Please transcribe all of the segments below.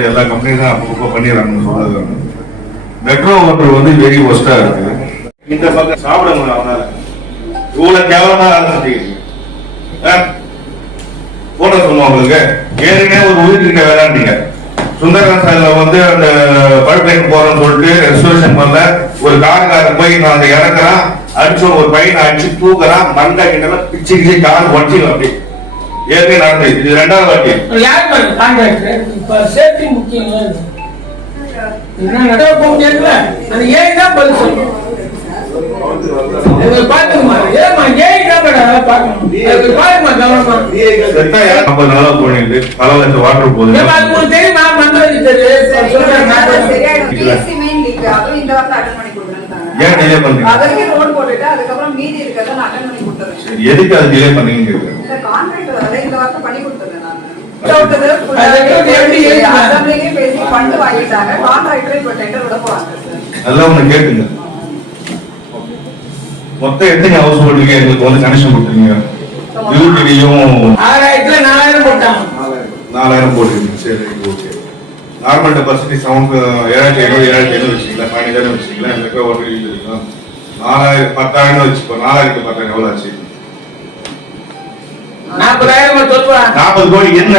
எல்லா கம்பெனியும் அப்பப்போ பண்ணிடுறாங்கன்னு சொல்றது. மெட்ரோ ஓட்டல் வந்து வெரி ஒஸ்டா இருக்கு. இந்த பக்கம் சாப்பிட முடியும் அவனால. இவ்வளவு கேவலமா ஆரம்பிச்சிட்டீங்க. போட சொல்லுவோம் உங்களுக்கு. ஏற்கனவே ஒரு உயிர் இருக்க வேளாண்டீங்க. சுந்தரகான் சாலையில வந்து அந்த பழுப்பைக்கு போறோம்னு சொல்லிட்டு ரெஸ்டோரேஷன் பண்ணல. ஒரு காருக்காரன் போய் நான் அந்த இறக்குறான், அடிச்சு ஒரு பையனை அடிச்சு தூக்குறான், மண்டை கிட்ட பிச்சு கிச்சு கார் ஒட்டிடும். அப்படி ஏற்கனவே நடந்தது. இது 2வது வாட்டி. சேஃப்டி முக்கியம். வாட்டர் போகுது. எதுக்கு அது டிலே பண்ணீங்க? கேட்டுங்க. மொத்தம் எத்தனை ஹவுஸ் ஹோல்டுக்கு எங்களுக்கு வந்து கனெக்ஷன் கொடுத்துருங்க? 4000 போட்டாங்க. 4000 போட்டுருங்க. சரி, ஓகே. நார்மல் டெபாசிட்டி 7500 7500 வச்சுக்கலாம், 15000 வச்சுக்கலாம். எனக்கு ஒரு 4000 10,000 வச்சுக்கோ. 4000 10,000 எவ்வளவு ஆச்சு? 40 கோடி. என்ன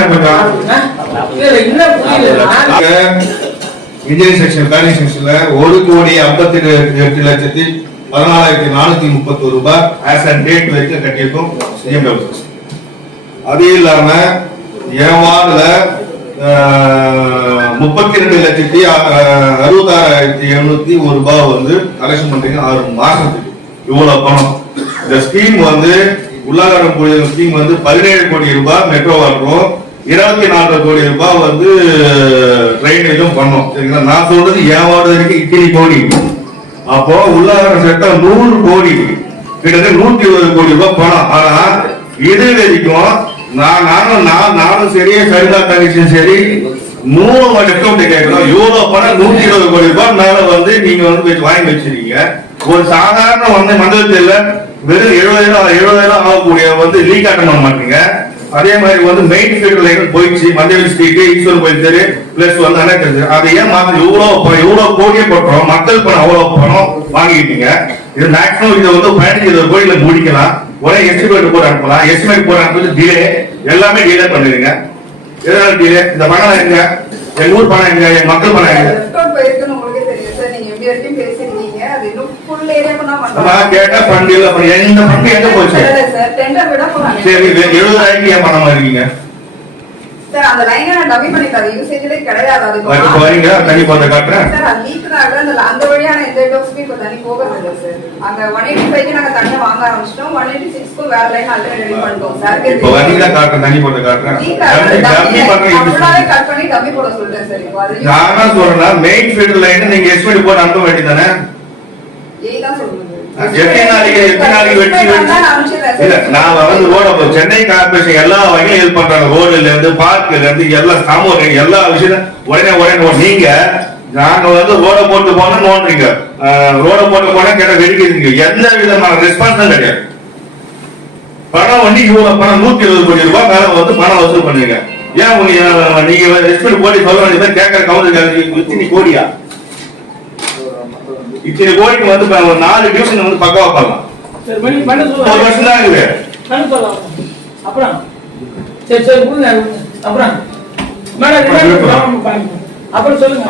இன்ஜினியரிங் செக்ஷன் பிளானிங் செக்ஷன்ல 1,58,14,431 ரூபாய் ஆஸ் அண்ட் டேட் வச்சு கட்டியிருக்கோம் சிஎம்டபிள்யூ. அது இல்லாம ஏவாடுல 32,66,701 ரூபாய் வந்து கலெக்ஷன் பண்றீங்க 6 மாசத்துக்கு. இவ்வளவு பணம். இந்த ஸ்கீம் வந்து உள்ளாரம் ஸ்கீம் வந்து 17 கோடி ரூபாய் மெட்ரோ வாட்டரும் 24 கோடி ரூபாய் வந்து ட்ரைனேஜும் பண்ணோம். சரிங்களா? நான் சொல்றது ஏவாடு வரைக்கும் இத்தனை கோடி. அப்போ உள்ளாரம் சட்டம் 100 கோடி, கிட்டத்தட்ட 120 கோடி ரூபாய் பணம். ஆனா இது வரைக்கும் நானும் சரி, சரிதா கண்டிஷன் சரி, 3 லட்சம் கேட்கணும். இவ்வளவு பணம் 120 கோடி ரூபாய் மேல வந்து நீங்க வந்து வாங்கி வச்சிருக்கீங்க. ஒரு சாதாரண வந்து மண்டலத்தில் வெறும் 70,000 ஆகக்கூடிய வந்து லீக் அட்டன் பண்ண மாட்டீங்க. அதே மாதிரி வந்து மெயின் ஃபீல்ட் லைன் போயிடுச்சு. மஞ்சள் ஸ்ட்ரீட், ஈஸ்வர் கோயில் தெரு பிளஸ் வந்து அணைக்கிறது. அதை ஏன் மாத்தி இவ்வளவு கோடியே போட்டோம்? மக்கள் பணம் அவ்வளவு பணம் வாங்கிட்டீங்க. இது மேக்ஸிமம் இதை வந்து 15 கோயில முடிக்கலாம். ஒரே எஸ்டிமேட் போட்டு அனுப்பலாம். எஸ்டிமேட் போட்டு அனுப்பி டிலே, எல்லாமே டிலே பண்ணிடுங்க. எதனால டிலே? இந்த பணம் எங்க? எங்க ஊர் பணம் எங்க? எங்க மக்கள் பணம் எங்க? கேட்டா பண்டிகை எந்த பண்டி எங்க போச்சு? சரி, 70,000 ஏன் பணமா இருக்கீங்க? தனி போட்ட காட்டுறேன். நான் சொல்றேன் மெயின் ஃபீல்ட் லைன் நீங்க எஸ்டிமேட் போட்டு அனுப்ப வேண்டியதானே? சென்னை கார்பரேஷன் எல்லா வகையும் ஹெல்ப் பண்றாங்க. ரோடுல இருந்து பார்க்ல இருந்து எல்லா சாமூகம் எல்லா விஷயம் உடனே நீங்க நாங்க வந்து ரோட போட்டு போனா நோன்றீங்க, ரோட போட்டு போனா கேட்ட வெடிக்கிறீங்க. எந்த விதமான ரெஸ்பான்ஸும் கிடையாது. பணம் வந்து இவ்வளவு பணம் 120 கோடி ரூபாய் மேல வந்து பணம் வசூல் பண்ணுவீங்க. ஏன் நீங்க எஸ்டிமேட் போட்டு சொல்ல வேண்டியது? கேட்கற கவுன்சில் கோடியா? இத்தனை கோடிக்கு வந்து 4 டிவிஷன் வந்து பக்காவா பண்ணலாம். ஒரு வருஷம் தான் இருக்கு. அப்புறம் சொல்லுங்க.